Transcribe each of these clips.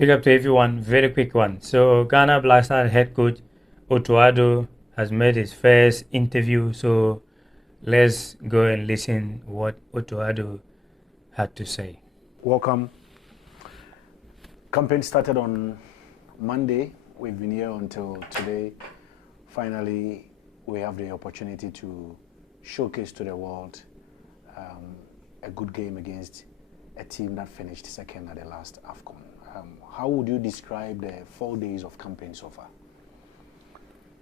Big up to everyone. Very quick one. So Ghana Black Stars head coach Otto Addo has made his first interview. So let's go and listen what Otto Addo had to say. Welcome. Campaign started on Monday. We've been here until today. Finally, we have the opportunity to showcase to the world a good game against a team that finished second at the last AFCON. How would you describe the 4 days of campaign so far?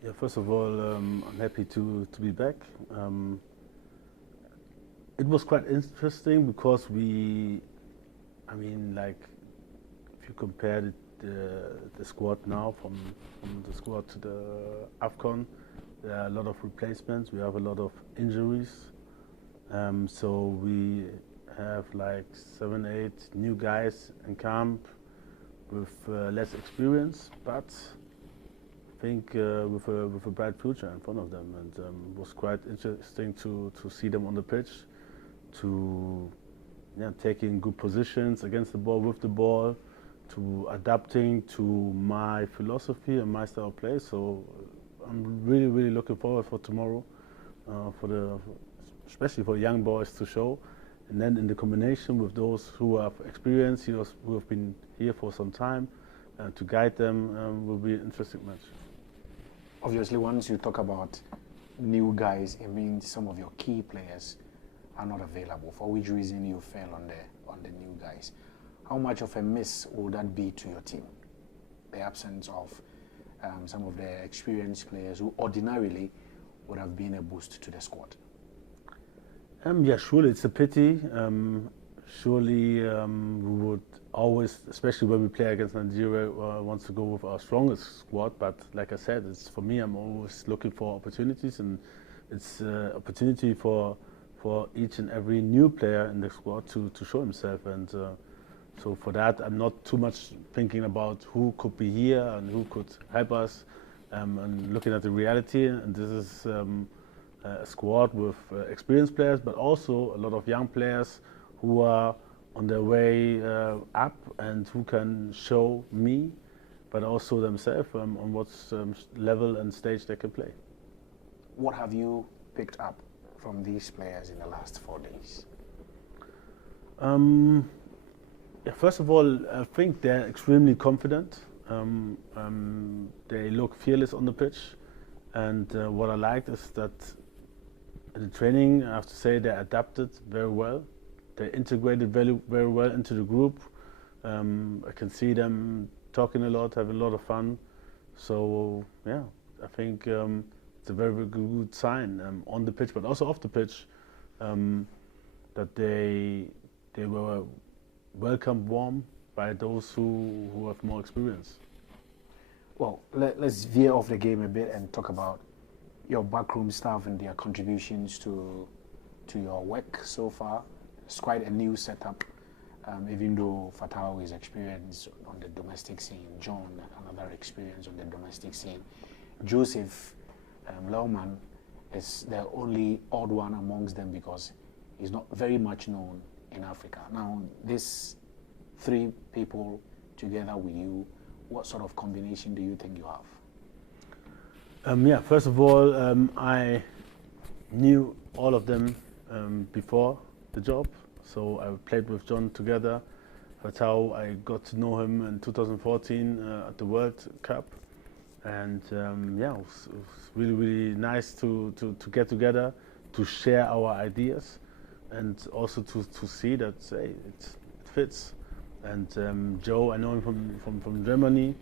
Yeah, first of all, I'm happy to be back. It was quite interesting because if you compare the squad now from the squad to the AFCON, there are a lot of replacements. We have a lot of injuries. So we have like 7, 8 new guys in camp with less experience, but I think with a bright future in front of them. And it was quite interesting to see them on the pitch, to taking good positions against the ball, with the ball, to adapting to my philosophy and my style of play. So I'm really looking forward for tomorrow, especially for young boys to show. And then in the combination with those who have experience, who have been here for some time, to guide them will be an interesting match. Obviously, once you talk about new guys, it means some of your key players are not available. For which reason you fell on the new guys? How much of a miss will that be to your team? The absence of some of the experienced players who ordinarily would have been a boost to the squad. Yeah, surely it's a pity. Surely we would always, especially when we play against Nigeria, wants to go with our strongest squad. But like I said, it's for me. I'm always looking for opportunities, and it's opportunity for each and every new player in the squad to show himself. And so for that, I'm not too much thinking about who could be here and who could help us. And looking at the reality, and this is a squad with experienced players, but also a lot of young players who are on their way up and who can show me, but also themselves, on what level and stage they can play. What have you picked up from these players in the last 4 days? First of all, I think they're extremely confident. They look fearless on the pitch, and what I liked is that in the training, I have to say, they adapted very well. They integrated very well into the group. I can see them talking a lot, having a lot of fun. So yeah, I think it's a very good sign on the pitch, but also off the pitch, that they were welcomed warm by those who have more experience. Well, let's veer off the game a bit and talk about your backroom staff and their contributions to your work so far. It's quite a new setup, even though Fatao is experienced on the domestic scene, John another experience on the domestic scene. Joseph Leumann is the only odd one amongst them because he's not very much known in Africa. Now, these 3 people together with you, what sort of combination do you think you have? First of all, I knew all of them before the job. So I played with John together. That's how I got to know him in 2014 at the World Cup. And it was really nice to get together, to share our ideas, and also to see that it fits. And Joe, I know him from Germany.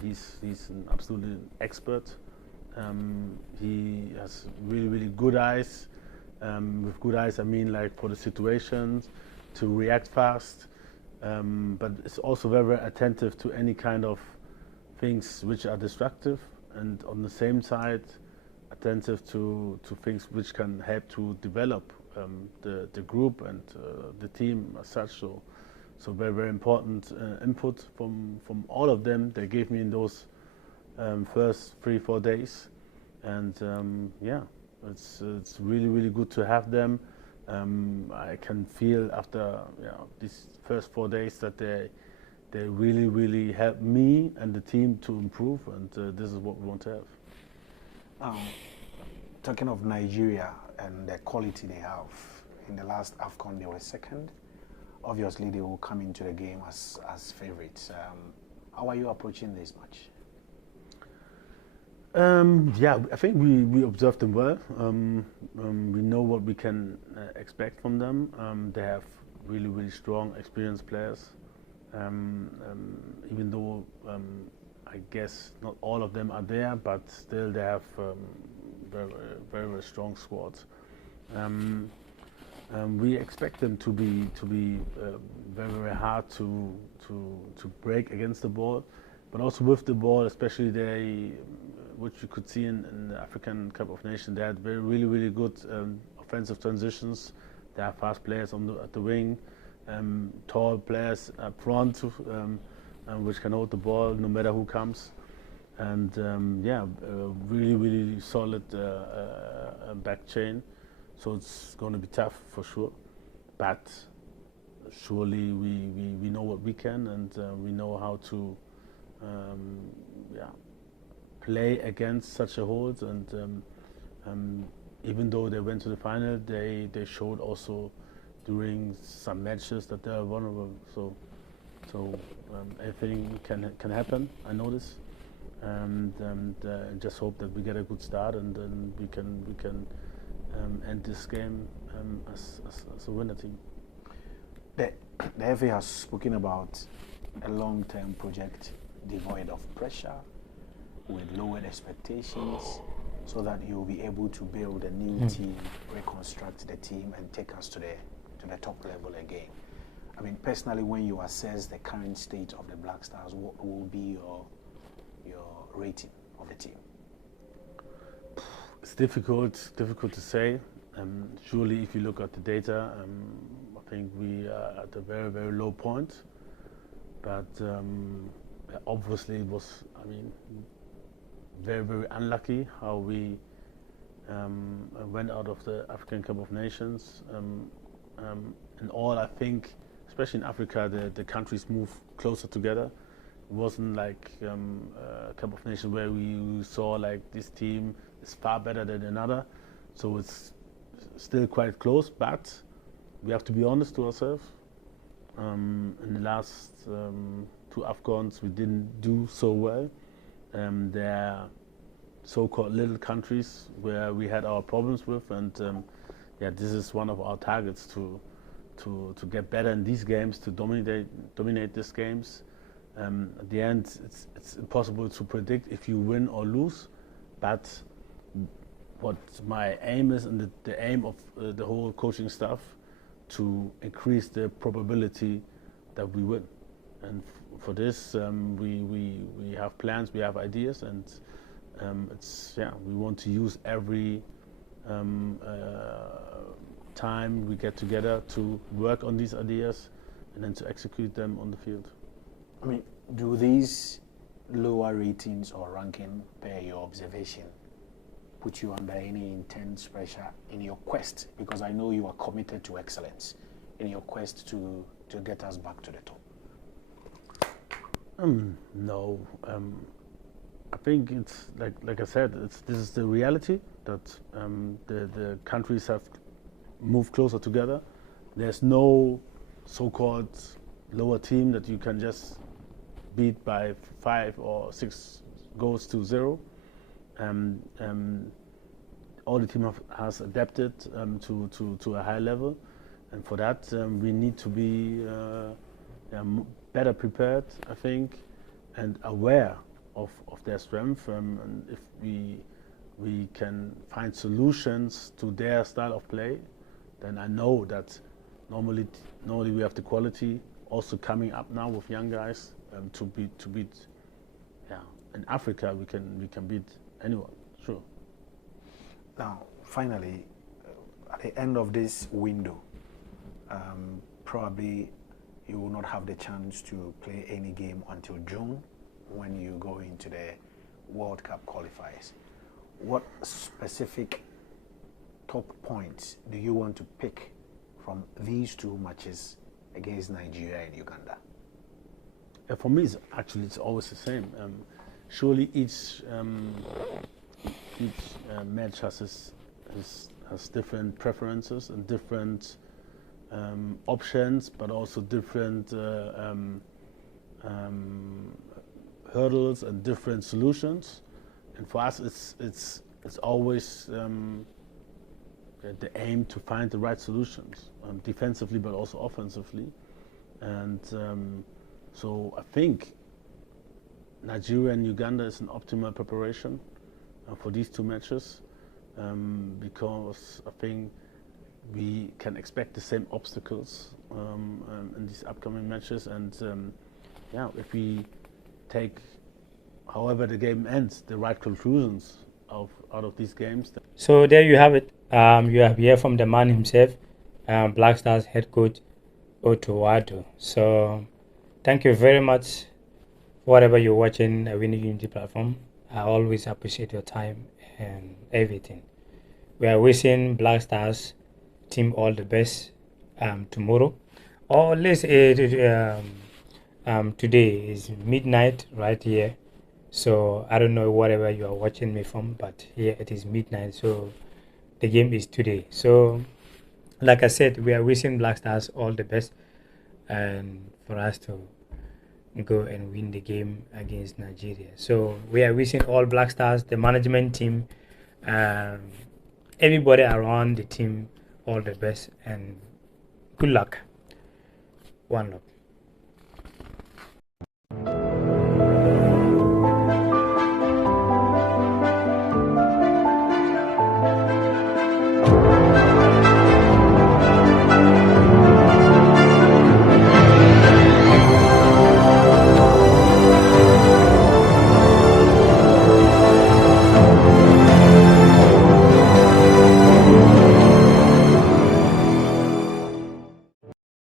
He's an absolutely expert. He has really good eyes. With good eyes, I mean like for the situations, to react fast, but it's also very attentive to any kind of things which are destructive, and on the same side, attentive to things which can help to develop the group and the team as such. So very important input from all of them. They gave me in those first 3-4 days, and it's really good to have them. I can feel after these first 4 days that they really help me and the team to improve, and this is what we want to have. Talking of Nigeria and the quality they have, in the last AFCON they were second. Obviously they will come into the game as favorites. How are you approaching this match? Yeah, I think we observed them well. We know what we can expect from them. They have really strong, experienced players. Even though I guess not all of them are there, but still they have very strong squads. We expect them to be very hard to break against the ball, but also with the ball, especially they, which you could see in the African Cup of Nations, they had really good offensive transitions. They have fast players at the wing, tall players up front, which can hold the ball no matter who comes. And really solid back chain. So it's going to be tough for sure, but surely we know what we can, and we know how to play against such a hold. And even though they went to the final, they showed also during some matches that they are vulnerable. So anything can happen. I know this, and just hope that we get a good start, and then we can end this game as a winner team. The FA has spoken about a long-term project devoid of pressure, with lowered expectations, so that you'll be able to build a new team, reconstruct the team, and take us to the top level again. I mean, personally, when you assess the current state of the Black Stars, what will be your rating of the team? It's difficult to say. Surely, if you look at the data, I think we are at a very low point. But obviously, it was, I mean, very unlucky how we went out of the African Cup of Nations. And all, I think, especially in Africa, the countries move closer together. It wasn't like a Cup of Nations where we saw like this team is far better than another. So it's still quite close, but we have to be honest to ourselves. In the last two AFCONs, we didn't do so well. There are so-called little countries where we had our problems with, and this is one of our targets to get better in these games, to dominate these games. At the end, it's impossible to predict if you win or lose, but what my aim is, and the aim of the whole coaching staff, to increase the probability that we win. And for this, we have plans, we have ideas, and we want to use every time we get together to work on these ideas and then to execute them on the field. I mean, do these lower ratings or ranking, per your observation, put you under any intense pressure in your quest? Because I know you are committed to excellence in your quest to get us back to the top. No, I think it's like I said, this is the reality that the countries have moved closer together. There's no so-called lower team that you can just beat by 5 or 6 goals to 0. All the team has adapted to a high level, and for that we need to be better prepared, I think, and aware of their strength. And if we can find solutions to their style of play, then I know that normally we have the quality also coming up now with young guys to beat. In Africa we can beat anyone, sure. Now, finally, at the end of this window, probably you will not have the chance to play any game until June, when you go into the World Cup qualifiers. What specific top points do you want to pick from these two matches against Nigeria and Uganda? For me, it's always the same. Surely each match has different preferences and different options, but also different hurdles and different solutions. And for us, it's always the aim to find the right solutions, defensively but also offensively. And so I think Nigeria and Uganda is an optimal preparation for these two matches, because I think we can expect the same obstacles in these upcoming matches. And yeah, if we take, however the game ends, the right conclusions out of these games. So there you have it. You have heard from the man himself, Black Stars head coach Otto Addo. So thank you very much for whatever you're watching Awini Unity platform. I always appreciate your time and everything. We are wishing Black Stars team all the best tomorrow. Or let's say today is midnight right here. So I don't know whatever you are watching me from, but here it is midnight. So the game is today. So like I said, we are wishing Black Stars all the best and for us to go and win the game against Nigeria. So we are wishing all Black Stars, the management team, everybody around the team all the best and good luck. One love.